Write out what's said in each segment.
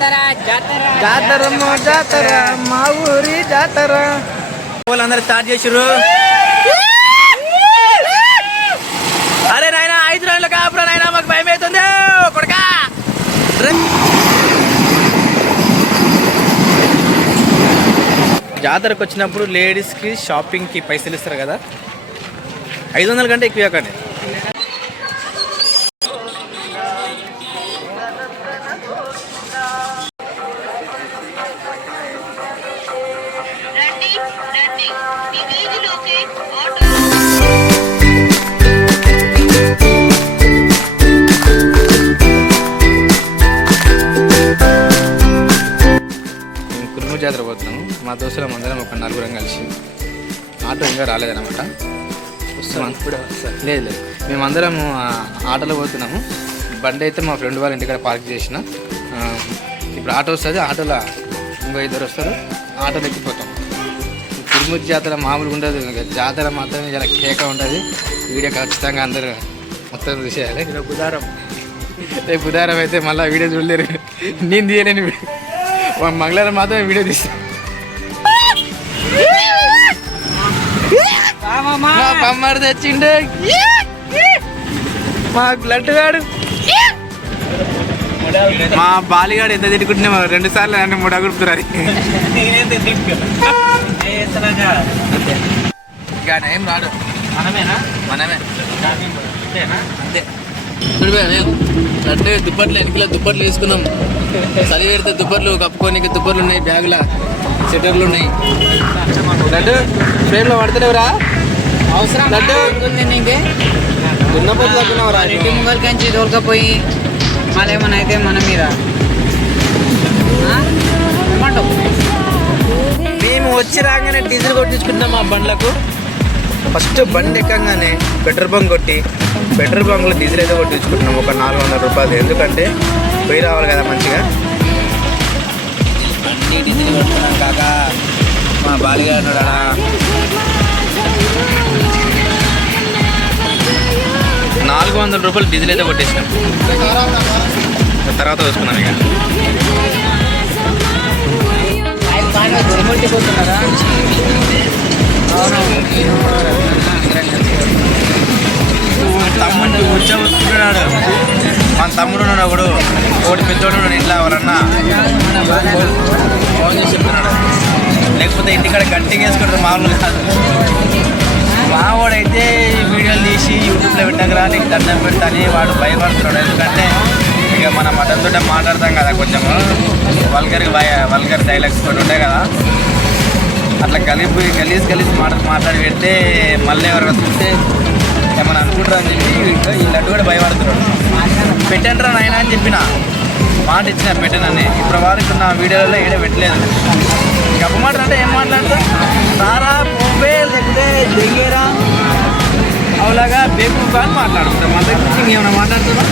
జాతర జాతర. మా ఊరి జాతర. వాళ్ళందరూ స్టార్ట్ చేసిర్రు. అరే నాయన ఐదు రోజులు కాపురా నాయన మాకు భయం అవుతుంది కొడకా. జాతరకు వచ్చినప్పుడు లేడీస్కి షాపింగ్కి పైసలు ఇస్తారు కదా. ఐదు వందల కంటే ఎక్కువ ఇవ్వకండి. రాలేదన్నమాట. వస్తున్నాం లేదు లేదు. మేమందరం ఆటోలో పోతున్నాము. బండి అయితే మా ఫ్రెండ్ వాళ్ళ ఇంటికాడ పార్క్ చేసిన. ఇప్పుడు ఆటో వస్తుంది ఆటోలో ఇంకో ఇద్దరు వస్తారు ఆటోలో ఎక్కిపోతాం. కురుమూరు జాతర మామూలుగా ఉండదు జాతర మాత్రం ఇలా కేక ఉంటుంది. వీడియో ఖచ్చితంగా అందరూ మొత్తం చూసేయాలి. రేపు ఉదారం రేపు ఉదారం అయితే మళ్ళీ వీడియో చూడలేరు. నేను తీయలేని. మంగళవారం మాత్రం వీడియో తీస్తా మా తెచ్చిండే. మా బ్లడ్ గాడు. మా బాలిగాడు ఎంత తిట్టుకుంటున్నా రెండు సార్లు నన్ను ముడగుడుతున్నారు. ఇక ఏం రాడు. మనమేనా? మనమే. అంతే. అంటే దుప్పట్లు వెనకలో దుప్పట్లు వేసుకున్నాం. చలి పెడితే దుప్పట్లు కప్పుకోనికి దుప్పట్లు ఉన్నాయి బ్యాగుల సెటర్లు ఉన్నాయి. ఫ్రేమ్లో పడతలేవురా అవసరం లడ్డు. ఉంది నీకే దున్నపోతు తగ్గున్నావురా ఇంటి ముంగల్ కంచి తోలుకపోయి మళ్ళీ ఏమన్నా అయితే మన మీద. ఆ? ఏమంటావు? మేము వచ్చి రాగానే డీజిల్ కొట్టించుకుంటాం మా బండ్లకు. ఫస్ట్ బండి ఎక్కగానే పెట్రోల్ బంక్ కొట్టి పెట్రోల్ బంక్లో డీజిల్ అయితే కొట్టించుకుంటున్నాం. ఒక నాలుగు వందల రూపాయలు. ఎందుకంటే పోయి రావాలి కదా మంచిగా. అన్ని డీజిల్ కొట్టుకున్నాం కాక. మా బాలిగాడు నాలుగు వందల రూపాయలు డీజిల్ అయితే కొట్టేసినాం. తర్వాత వేసుకున్నాను ఇక. ఆయన బాగా తిరుమలకి మన తమ్ముడు ఉన్నాడు ఒకడు ఒకటి పెద్దోడు ఉన్నాడు ఇంట్లో ఎవరన్నా. ఫోన్ చేసి చెప్తున్నాడు. లేకపోతే ఇంటికాడ గట్టిగా వేసుకుంటారు మామూలు కాదు. మావాడైతే వీడియోలు తీసి యూట్యూబ్లో పెట్టకరా నీకు దండం పెట్టని వాడు భయపడుతున్నాడు. ఎందుకంటే ఇక మన మటన్ తోటే మాట్లాడతాం కదా కొంచెం. వల్గర్ వల్గర్ డైలాగ్స్ కొన్ని ఉంటాయి కదా. అట్లా కలిపి గలీజ్ గలీజ్ మాట మాట్లాడి పెడితే మళ్ళీ ఎవరైనా చూస్తే ఏమైనా అనుకుంటారు అని చెప్పి ఇంకా కూడా భయపడుతున్నాడు. పెట్టండిరా నాయన అని చెప్పిన. మాట ఇచ్చిన పెట్టనని. ఇప్పుడు వరకు నా వీడియోలలో ఏడ పెట్టలేదు. గప్ప మాట అంటే ఏం మాట్లాడతా సారా లేకపోతే దెంగేరా? అవులాగా బేకు అని మాట్లాడుతాం మన దగ్గర నుంచి మాట్లాడుతున్నాం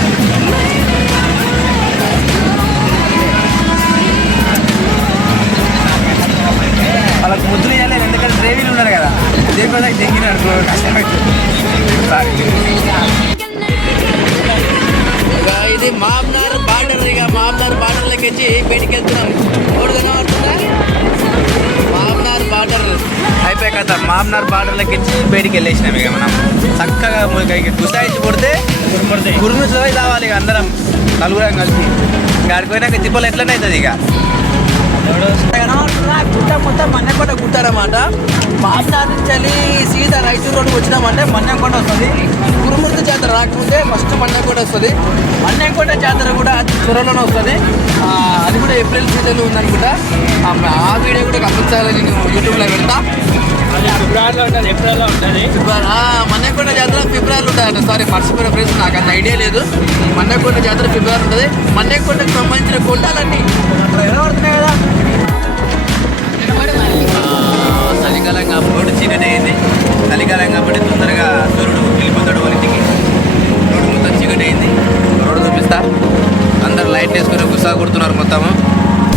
వాళ్ళకి ముద్దులు ఇవ్వలేదు ఎందుకంటే డ్రైవీలు ఉన్నారు కదా. దేని మీద ఇది మామ్నార్ బార్డర్ ఇక మామ్నార్ బార్డర్ వచ్చి బయటికి వెళ్తున్నాం. ఎవరు కనబడుతుందా? బార్డర్ అయిపోయి కదా మామ్నార్ బార్డర్లోకి బయటికి వెళ్ళేసినాం ఇక మనం. చక్కగా ఇక గుసాయించి కొడితే గురుము చదివి రావాలి ఇక అందరం నలుగురం కలిసి. ఇక ఆడికి పోయినాక తిప్పలు ఎట్లనే అవుతుంది ఇక? గుట్ట మొత్తం మన్నెకొండ గుట్టారన్నమాట. మామ్నార్ నుంచి వెళ్ళి సీదా రైతు రోడ్డుకి వచ్చినామంటే మన్నెకొండ వస్తుంది. కురుమూర్తి జాతర రాకముందే ఫస్ట్ మన్నెకొండ వస్తుంది. మన్నెకొండ జాతర కూడా త్వరలోనే వస్తుంది. ఆ, అది కూడా ఏప్రిల్ సీజన్ ఉందనుకుంటా. ఆ, ఆ వీడియో కూడా కంపల్సరీ నేను యూట్యూబ్లో పెడతా. ఫిబ్రవరిలో ఉంటుంది ఏప్రిల్లో ఉంటుంది. ఫిబ్రవరి మన్నెకొండ జాతర ఫిబ్రవరి ఉంటుంది సారీ మర్చిపోయిన ఫ్రెండ్స్ నాకు అంత ఐడియా లేదు. మన్నెకొండ జాతర ఫిబ్రవరి ఉంటుంది. మన్నెకొండకి సంబంధించిన కొండాలన్నీ పడుతున్నాయి కదా. చలికాలం కాబట్టి చీకటి అయింది చలికాలం కాబట్టి తొందరగా సూర్యుడు వెళ్ళిపోతాడు వాళ్ళ ఇంటికి. రోడ్డు మొత్తం చీకటి అయింది రోడ్డు చూపిస్తా. లైట్ వేసుకుని గుసా కొడుతున్నారు మొత్తము.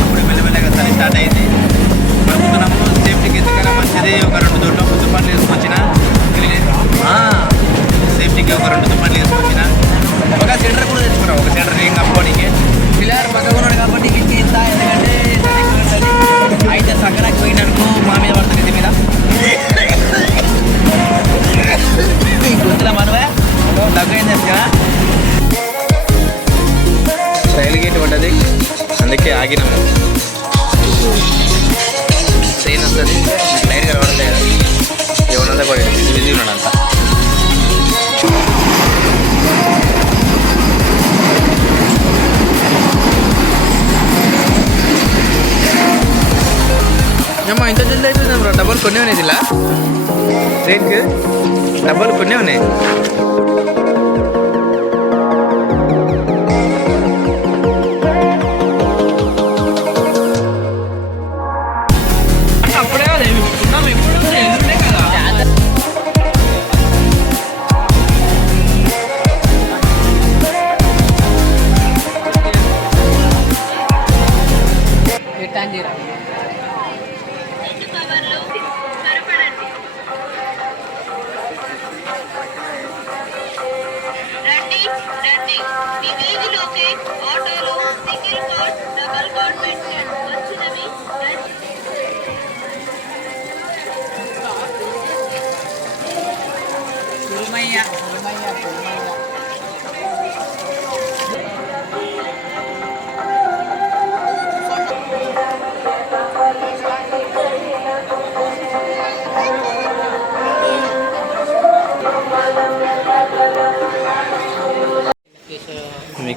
ఇప్పుడు మెల్లమెల్లగా సరే స్టార్ట్ అయింది. మనము సేఫ్టీకి ఎందుకైనా మంచిది. ఒక రెండు దొడ్లో దుప్పట్లు వేసుకొచ్చిన సేఫ్టీకి ఒక రెండు దుప్పట్లు వేసుకొచ్చిన ఒక సెంటర్ కూడా తెచ్చుకున్నాం. ఒక సెంటర్ ఏం కప్పుకోవడానికి పిల్లలు పక్కకున్నాడు కాబట్టి ఇంటికి ఇస్తా ఎందుకంటే అయితే సగనాకి పోయిననుకో మా మీద పడుతుంది ఇది మీద. గుంతుల మనవే. దగ్గర ఏం తెలుసు? కదా ఆగినాము ట్రైన్ వస్తుంది లైట్గా రావడం లేదు ఏమన్నా కూడా బిజీ ఉన్నాడు అంతా అమ్మా ఇంత జల్ది అయిపోయింది డబ్బులు కొన్ని ఉన్నాయి ఇలా ట్రైన్కి డబ్బులు కొన్ని ఉన్నాయి రండి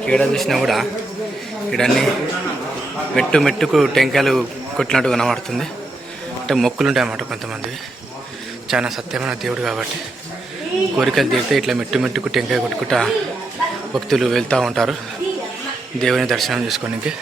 ఇక్కడ చూసినా కూడా ఇడన్నీ మెట్టు మెట్టుకు టెంకాయలు కొట్టినట్టు కనబడుతుంది. అంటే మొక్కులు ఉంటాయి అన్నమాట కొంతమంది. చాలా సత్యమైన దేవుడు కాబట్టి కోరికలు తీరితే ఇట్లా మెట్టు మెట్టుకు టెంకాయ కొట్టుకుంటా భక్తులు వెళ్తూ ఉంటారు. దేవుని దర్శనం చేసుకోనికి.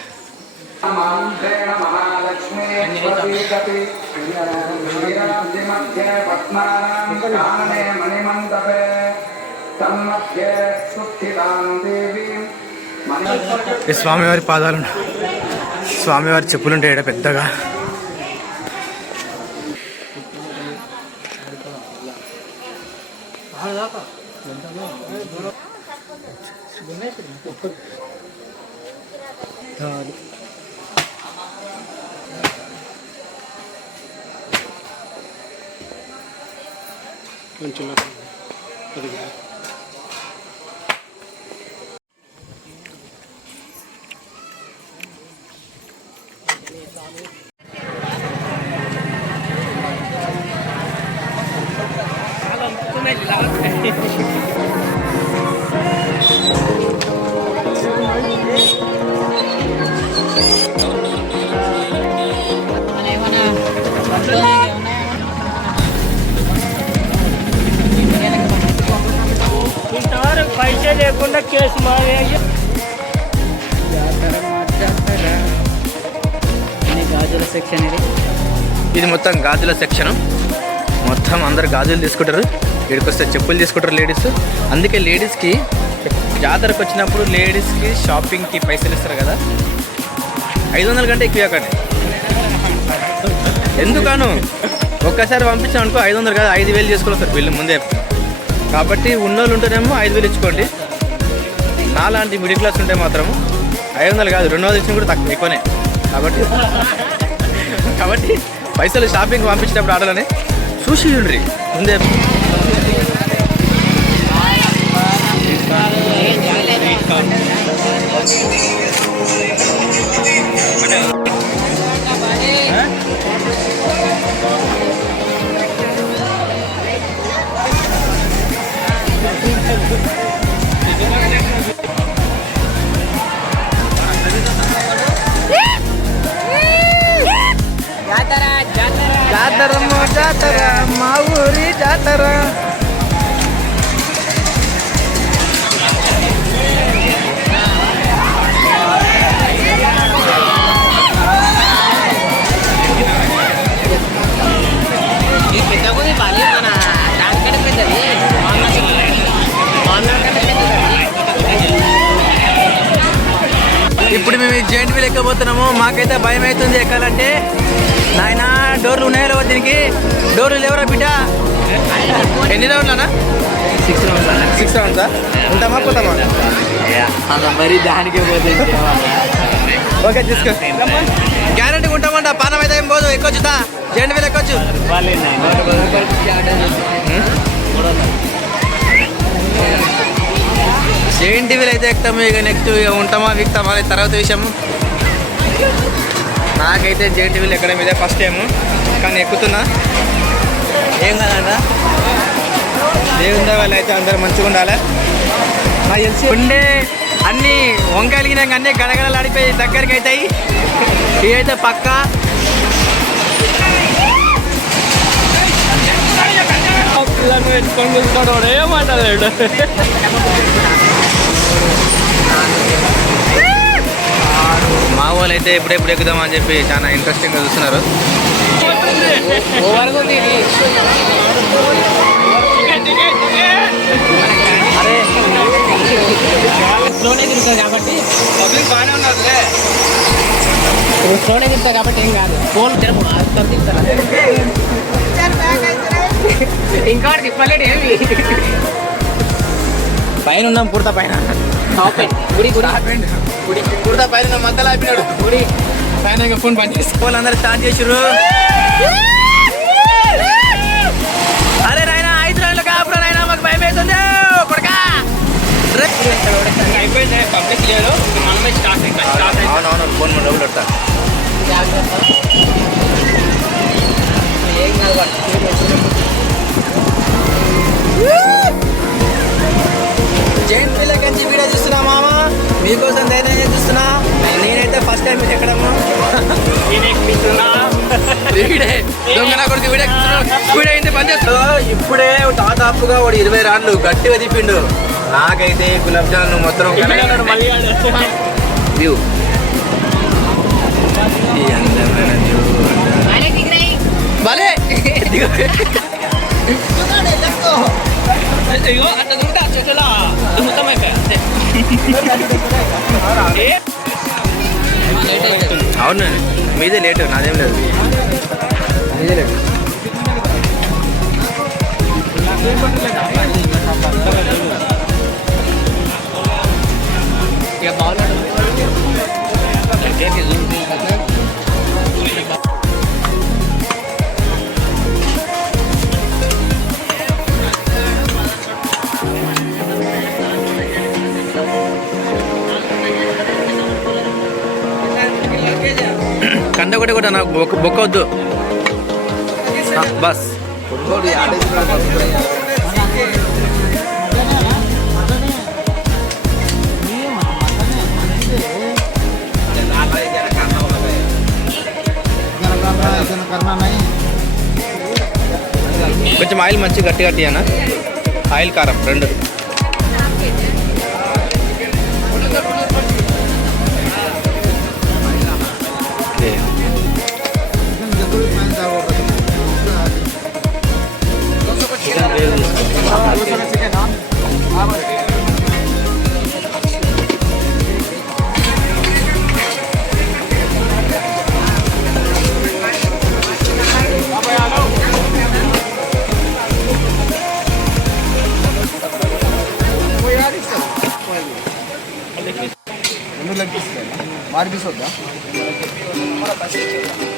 ఈ స్వామివారి పాదాలు స్వామివారి చెప్పులు ఉంటాయి ఈడ పెద్దగా మన లేకుండా కేసు మావేసి జాతర మా జాతర అన్ని గాజుల సెక్షన్ ఇది. ఇది మొత్తం గాజుల సెక్షన్. మొత్తం అందరు గాజులు తీసుకుంటారు. ఇక్కడికి వస్తే చెప్పులు తీసుకుంటారు లేడీస్. అందుకే లేడీస్కి జాతరకు వచ్చినప్పుడు లేడీస్కి షాపింగ్కి పైసలు ఇస్తారు కదా. ఐదు వందల కంటే ఎక్కువ ఇవ్వకండి. ఎందుకను? ఒక్కసారి పంపించాం అనుకో ఐదు వందలు కాదు ఐదు వేలు చేసుకుని వస్తారు వీళ్ళు ముందే కాబట్టి ఉన్నోళ్ళు ఉంటేనేమో ఐదు వేలు ఇచ్చుకోండి. నాలాంటి మిడిల్ క్లాస్ ఉంటే మాత్రం ఐదు వందలు కాదు రెండు వందలు ఇచ్చిన కూడా తక్కువ ఎక్కువనే. కాబట్టి కాబట్టి పైసలు షాపింగ్ పంపించేటప్పుడు ఆటలని చూసి ఉండ్రి ముందే. జాతర మాకైతే భయం అవుతుంది ఎక్కాలంటే. నాయన డోర్లు ఉన్నాయో దీనికి? డోర్లు లేవరా బిడ్డ? ఎన్ని రౌండ్లనా సిక్స్ రౌండ్స్ సిక్స్ రౌండ్సా ఉంటామా పోతామా? మరి దానికే పోతే ఓకే తీసుకో. గ్యారంటీ ఉంటామంట. పానం అయితే ఏం పోదు. ఎక్కొచ్చు దా జైంట్ వీల్ ఎక్కొచ్చు. జైంట్ వీల్ అయితే ఎక్కుతాము ఇక నెక్స్ట్ ఇక ఉంటామా వీక్తామా అనేది తర్వాత విషయం. నాకైతే జేటీవీలు ఎక్కడం ఇదే ఫస్ట్ టైం కానీ ఎక్కుతున్నా. ఏం కదంట దేవుని వాళ్ళు అయితే అందరు మంచిగా ఉండాలి. నాకు తెలిసి ఉండే అన్ని వంకాయలు గిన అన్ని గడగడలు ఆడిపోయి దగ్గరికి అవుతాయి. ఇవి అయితే పక్క. పిల్లలు పెట్టుకొని కూర్చోడు ఏమంటలేడు మా వాళ్ళు అయితే ఎప్పుడెప్పుడు ఎక్కుదామని చెప్పి చాలా ఇంట్రెస్టింగ్గా చూస్తున్నారు. అరే. స్లోనే తిరుగుతుంది కాబట్టి. బాగానే కాబట్టి ఏం కాదు. ఫోన్ తిరపు అర్థం ఇంకా తిప్పలేడు ఏమి పైన ఉన్నాం పూర్త పైన. గుడి గుడి. గుడి. పుడతా పైన మధ్యలో ఆపినాడు. గుడి. పైన ఇంకా ఫోన్ పని చేసి వాళ్ళందరూ స్టార్ట్ చేసిర్రు. అరే నాయన ఐదు రోజులు కాపురా నాయన మాకు భయం అవుతుంది కొడకా అయిపోయింది పబ్లిక్ లేదు మనమే స్టార్ట్ ఇంకా స్టార్ట్ అవునవును ఫోన్ మన డబ్బులు పెడతా. ఏం కాదు పిల్లకంచి వీడియో చూస్తున్నా మామ? మీకోసం ధైర్యం చూస్తున్నా. నేనైతే ఫస్ట్ టైం ఎక్కడము ఇప్పుడే దాదాపుగా వాడు ఇరవై రాళ్ళు గట్టిగా తిప్పిండు. నాకైతే గులాబ్ జామున్ మొత్తం మళ్ళీ వ్యూ ఈ అందమైన view. భలే ఇగో అట్లా దూకితే ఆ చెట్లలో దుమ్ముతం అయిపోయా అంతే ఏ? అవును మీదే లేటు నాదేం లేదు మీదే లేటు బస్. కొంచెం ఆయిల్ మంచి గట్టి గట్టియానా ఆయిల్ కారం రెండు. Спасибо.